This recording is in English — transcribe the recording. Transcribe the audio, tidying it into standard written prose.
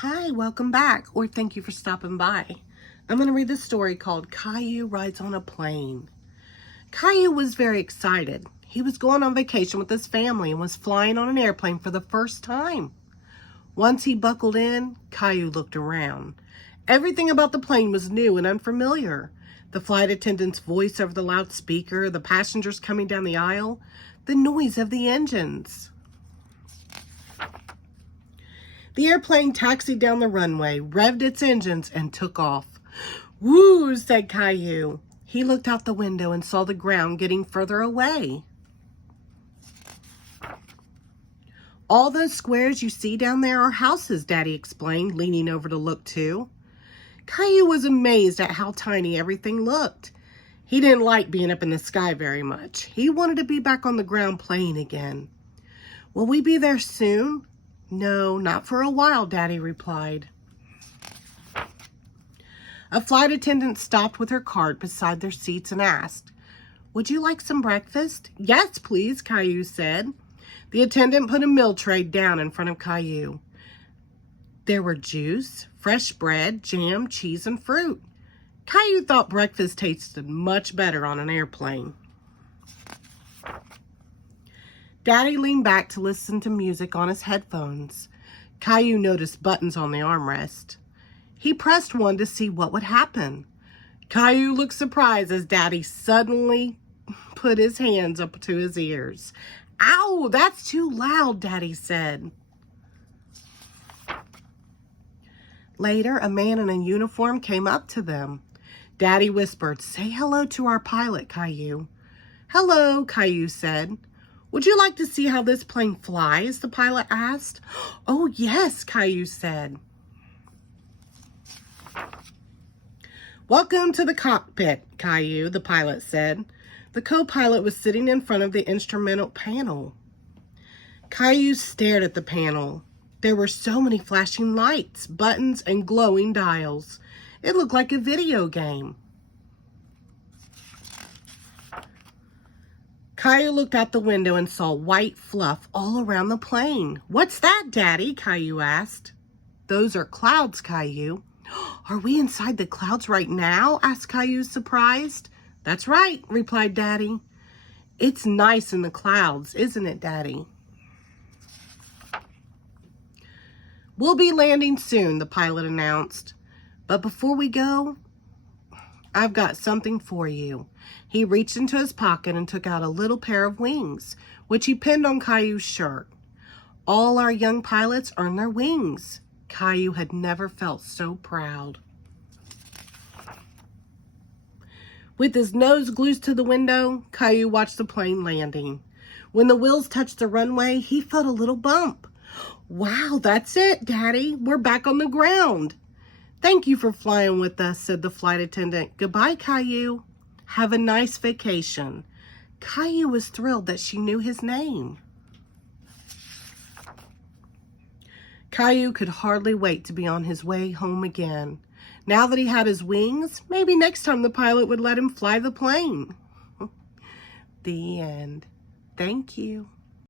Hi, welcome back, or thank you for stopping by. I'm going to read this story called Caillou Rides on a Plane. Caillou was very excited. He was going on vacation with his family and was flying on an airplane for the first time. Once he buckled in, Caillou looked around. Everything about the plane was new and unfamiliar. The flight attendant's voice over the loudspeaker, the passengers coming down the aisle, the noise of the engines. The airplane taxied down the runway, revved its engines, and took off. "Woo," said Caillou. He looked out the window and saw the ground getting further away. "All those squares you see down there are houses," Daddy explained, leaning over to look too. Caillou was amazed at how tiny everything looked. He didn't like being up in the sky very much. He wanted to be back on the ground playing again. "Will we be there soon?" "No, not for a while," Daddy replied. A flight attendant stopped with her cart beside their seats and asked, "Would you like some breakfast?" "Yes, please," Caillou said. The attendant put a meal tray down in front of Caillou. There were juice, fresh bread, jam, cheese, and fruit. Caillou thought breakfast tasted much better on an airplane. Daddy leaned back to listen to music on his headphones. Caillou noticed buttons on the armrest. He pressed one to see what would happen. Caillou looked surprised as Daddy suddenly put his hands up to his ears. "Ow, that's too loud," Daddy said. Later, a man in a uniform came up to them. Daddy whispered, "Say hello to our pilot, Caillou." "Hello," Caillou said. "Would you like to see how this plane flies?" the pilot asked. "Oh, yes," Caillou said. "Welcome to the cockpit, Caillou," the pilot said. The co-pilot was sitting in front of the instrumental panel. Caillou stared at the panel. There were so many flashing lights, buttons, and glowing dials. It looked like a video game. Caillou looked out the window and saw white fluff all around the plane. "What's that, Daddy?" Caillou asked. "Those are clouds, Caillou." "Are we inside the clouds right now?" asked Caillou, surprised. "That's right," replied Daddy. "It's nice in the clouds, isn't it, Daddy?" "We'll be landing soon," the pilot announced. "But before we go, I've got something for you." He reached into his pocket and took out a little pair of wings, which he pinned on Caillou's shirt. All our young pilots earn their wings. Caillou had never felt so proud. With his nose glued to the window, Caillou watched the plane landing. When the wheels touched the runway, he felt a little bump. "Wow, that's it, Daddy. We're back on the ground." "Thank you for flying with us," said the flight attendant. "Goodbye, Caillou. Have a nice vacation." Caillou was thrilled that she knew his name. Caillou could hardly wait to be on his way home again. Now that he had his wings, maybe next time the pilot would let him fly the plane. The end. Thank you.